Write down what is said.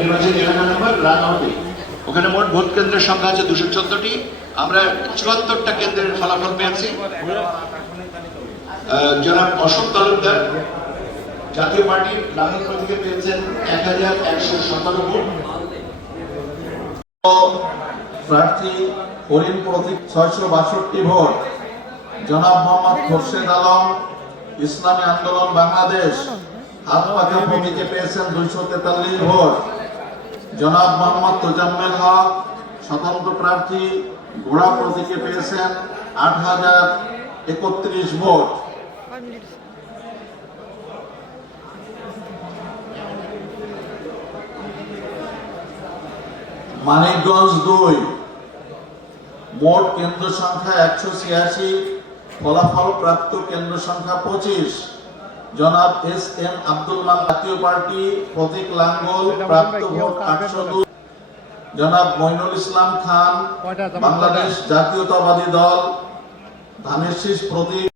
নির্বাচনী এলাকা নম্বর রাঙামাটি। ওখানে মোট ভোট কেন্দ্রের সংখ্যা আছে 214টি। আমরা 74টা কেন্দ্রের ফলাফল পেয়েছি। জনাব অশোক তালুকদার জাতীয় পার্টির রাঙামাটি থেকে পেয়েছেন 1117 ভোট। প্রার্থী করিম প্রতীক 662 ভোট। জনাব মোহাম্মদ খোরশেদ আলম ইসলামী আন্দোলন বাংলাদেশ হাতপাখা প্রতীকে পেয়েছেন 243 ভোট। জনাব মোহাম্মদ তোজাম্মেল হক স্বতন্ত্র প্রার্থী ঘোড়া প্রতীকে পেয়েছেন 8031 ভোট। মানিকগঞ্জ 2 মোট কেন্দ্র সংখ্যা 186, ফলাফল প্রাপ্ত কেন্দ্র সংখ্যা 25। জনাব এস এম আব্দুল মাল জাতীয় পার্টি প্রতীক লাঙ্গল প্রাপ্ত ভোট 802। জনাব মইনুল ইসলাম খান বাংলাদেশ জাতীয়তাবাদী দল ধানের শীষ প্রতীক